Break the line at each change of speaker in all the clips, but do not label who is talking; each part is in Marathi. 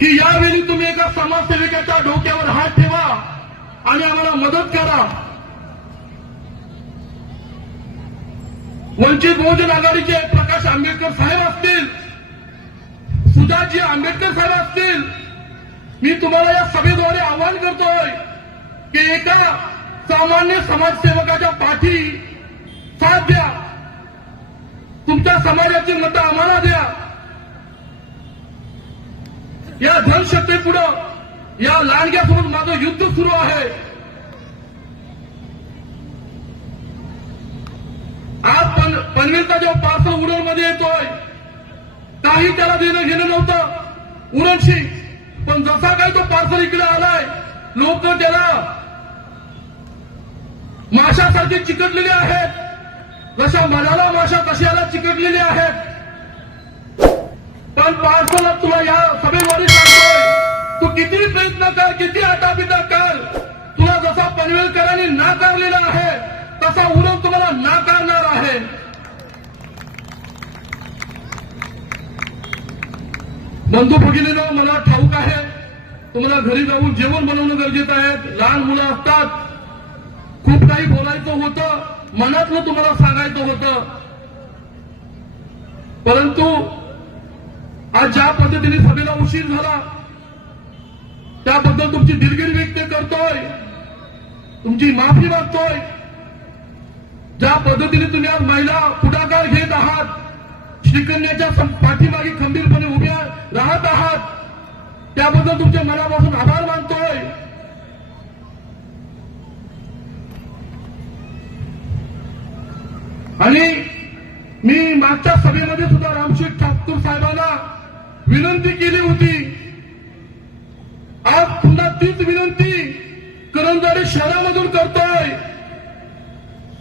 की यावेळी तुम्ही एका समाजसेविकाच्या डोक्यावर हात ठेवा आणि आम्हाला मदत करा. वंचित बहुजन आघाडीचे प्रकाश आंबेडकर साहेब असतील सुजातजी आंबेडकर साहेब असतील मी तुम्हाला या सभेद्वारे आवाहन करतोय की एका सामान्य समाजसेवकाच्या पाठी या धनशक्ती पुढं या लांडग्यासोबत माझं युद्ध सुरू आहे. आज पन पनवेलचा जेव्हा पार्सल उरणमध्ये येतोय काही त्याला देणं घेणं नव्हतं. उरणशी पण जसा काही तो पार्सल इकडे आलाय लोक त्याला माशासारखे चिकटलेले आहेत. जशा मनाला माशा कशाला चिकटलेले आहेत. पण पार्सल तुला या सभेमध्ये तू किती प्रयत्न कर किती आटापिटा कर. तुला जसा पनवेलकरांनी नाकारलेला आहे तसा उरण तुम्हाला नाकारणार आहे. बंधू भगिनीनं मला ठाऊक आहे तुम्हाला घरी जाऊन जेवण बनवणं गरजेचं आहे. लहान मुलं असतात. खूप काही बोलायचं होतं मनातलं तुम्हाला सांगायचं होतं. परंतु आज ज्या पद्धतीने सभेला उशीर झाला त्याबद्दल तुमची दिलगिरी व्यक्त करतोय. तुमची माफी मागतोय. ज्या पद्धतीने तुम्ही आज महिला पुढाकार घेत आहात श्रीकन्याच्या पाठीमागे खंबीरपणे उभ्या राहत आहात त्याबद्दल तुमच्या मनापासून आभार मानतोय. आणि मी मागच्या सभेमध्ये सुद्धा रामशेठ ठाकूर साहेबांना विनंती केली होती आज पुन्हा तीच विनंती करंजाडी शहरामधून करतोय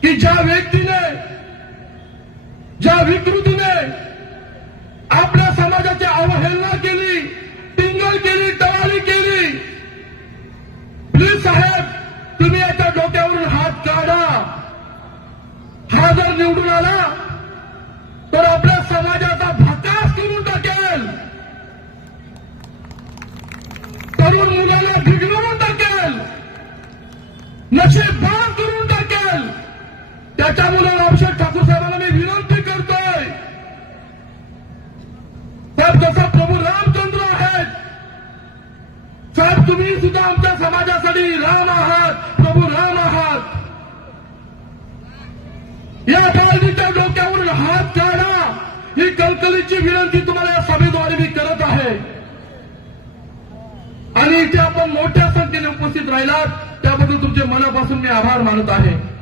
की ज्या व्यक्तीने ज्या विकृतीने आपल्या समाजाची अवहेलना केली टिंगल केली टवाली केली प्लीज साहेब तुम्ही याच्या डोक्यावरून हात काढा. हा जर निवडून आला नशेबाज करून टाकेल. त्याच्यामुळे रामशेठ ठाकूर साहेबांना मी विनंती करतोय. साहेब जसा प्रभू रामचंद्र आहेत साहेब तुम्ही सुद्धा आमच्या समाजासाठी राम आहात प्रभू राम आहात. या बाळगीच्या डोक्यावरून हात काढा ही कलकलीची विनंती तुम्हाला या सभेद्वारे मी करत आहे. आणि इथे आपण मोठ्या संख्येने उपस्थित राहिलात. त्याबद्दल तुमचे मनापासून मी आभार मानत आहे.